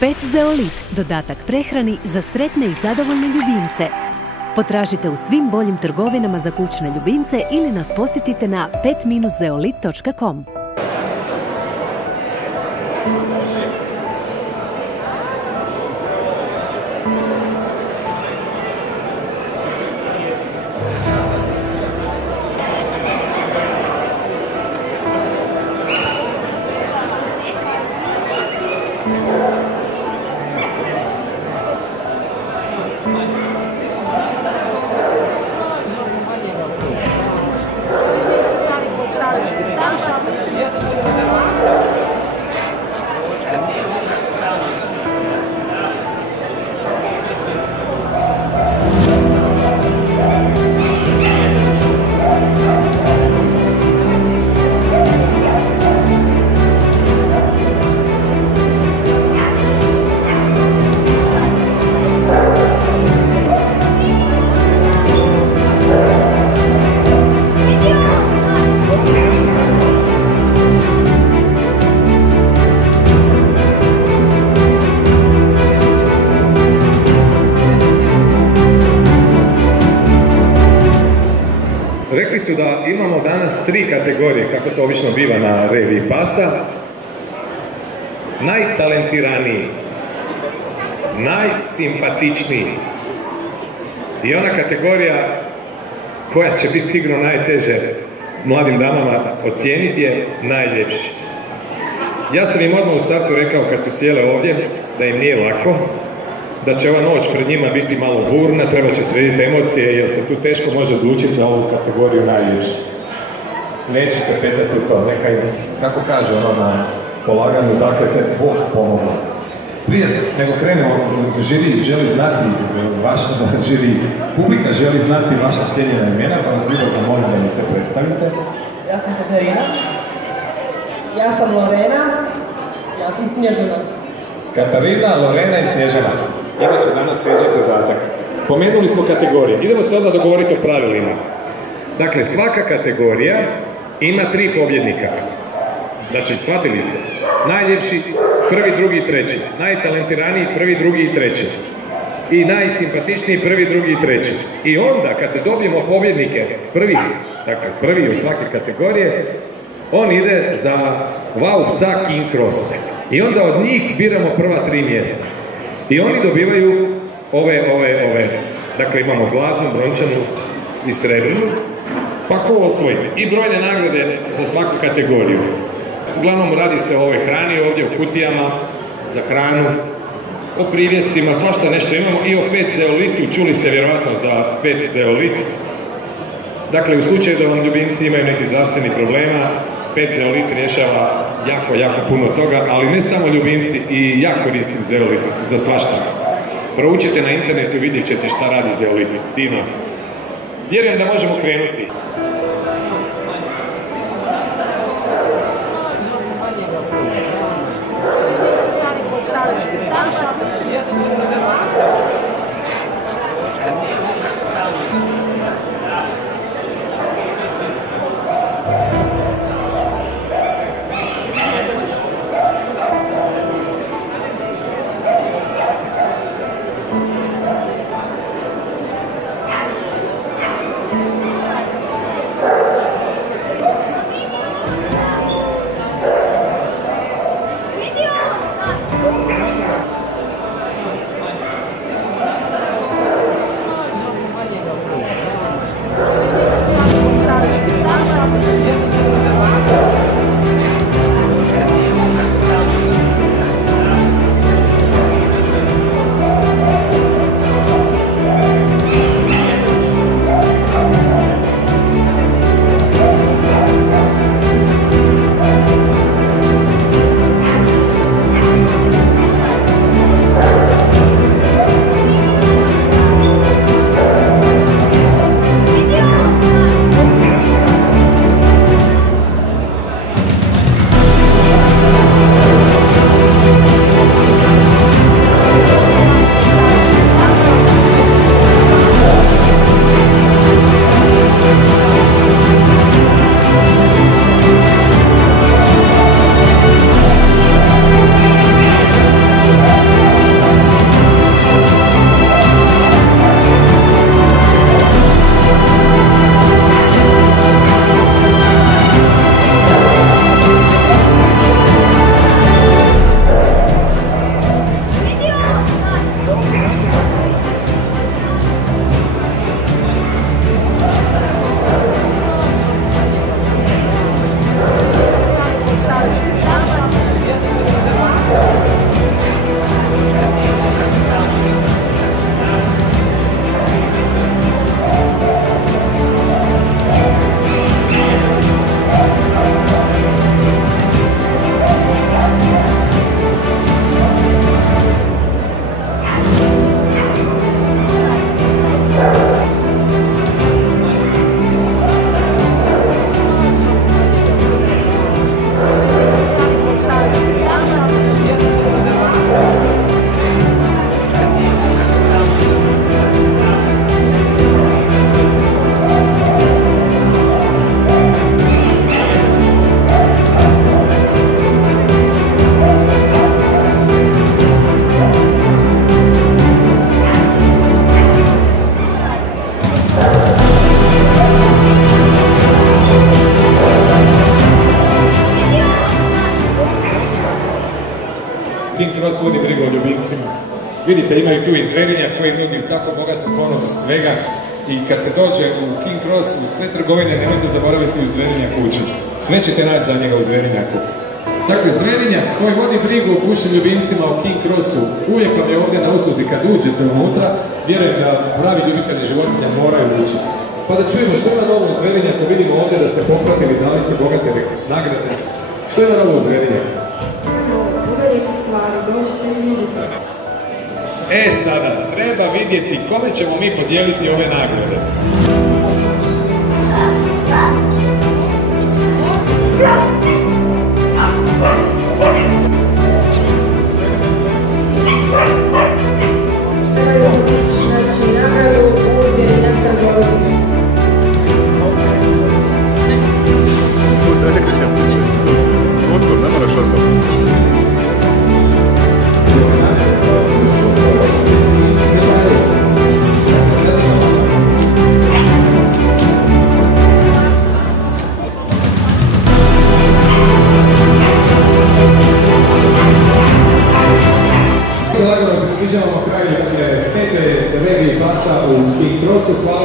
Pet Zeolit, dodatak prehrani za sretne i zadovoljne ljubimce. Potražite u svim boljim trgovinama za kućne ljubimce ili nas posjetite na pet-zeolit.com. Rekli su da imamo danas 3 kategorije, kako to obično biva na reviji pasa. Najtalentiraniji, najsimpatičniji i ona kategorija koja će biti sigurno najteže mladim damama ocijeniti je najljepši. Ja sam im odmah u startu rekao kad su sjele ovdje da im nije lako, da će ova noć pred njima biti malo burna, treba će srediti emocije jer se tu teško može odlučiti za ovu kategoriju najljepši. Neću se petati u to, neka im, kako kaže ono na polaganju zakljete, Bog pomogla. Prije nego krenemo, žiri želi znati vaša, žiri publika želi znati vaša cijenjena imena, pa vas ljubazno molim da mi se predstavite. Ja sam Katarina. Ja sam Lorena. Ja sam Snježana. Katarina, Lorena i Snježana. Imat će danas težak zadatak. Pomenuli smo kategorije. Idemo se onda dogovoriti o pravilima. Dakle, svaka kategorija ima 3 pobjednika. Znači, shvatili ste? Najljepši, prvi, drugi i treći. Najtalentiraniji, prvi, drugi i treći. I najsimpatičniji, prvi, drugi i treći. I onda, kad dobijemo pobjednike prvih, dakle, prvi od svake kategorije, on ide za Wow psa King Cross. I onda od njih biramo prva 3 mjesta. I oni dobivaju ove. Dakle, imamo zlatnu, brončanu i srebrnu. Pa ko osvoji? I brojne nagrade za svaku kategoriju. Uglavnom radi se o ovoj hrani ovdje, o kutijama za hranu, o privjescima, svašta nešto imamo i o Pet Zeolitu. Čuli ste vjerojatno za Pet Zeolit. Dakle, u slučaju da vam ljubimci imaju neki zdravstveni problema, Pet Zeolit rješava jako puno toga, ali ne samo ljubimci, i ja koristim Zeolit za svašta. Proučite na internetu, vidjet ćete šta radi Zeolit. Divno. Vjerujem da možemo krenuti. King Cross vodi brigu o ljubimcima. Vidite, imaju tu i Zverinjak koji nudi tako bogatu ponudu svega. I kad se dođe u King Cross, u sve trgovine, nemojte zaboraviti u Zverinjak ući. Sve ćete naći za njega u Zverinjaku. Dakle, Zverinjak koji vodi brigu o kućnim ljubimcima u King Crossu, uvijek vam je ovdje na usluzi kad uđete unutra. Vjerujem da pravi ljubitelji životinja moraju ući. Pa da čujemo što ima novo u Zverinjaku, vidimo ovdje da ste popratili, dali ste bogate nagrade. Što ima novo u Zverinjaku? E sada, treba vidjeti kome ćemo mi podijeliti ove nagrade. Znači, nagradu u Zverinjak trgovini. Ajde, Kristijan, Ozgor, ne moraš Ozgor. Približavamo kraju pete regije pasa u King Crossu. Hvala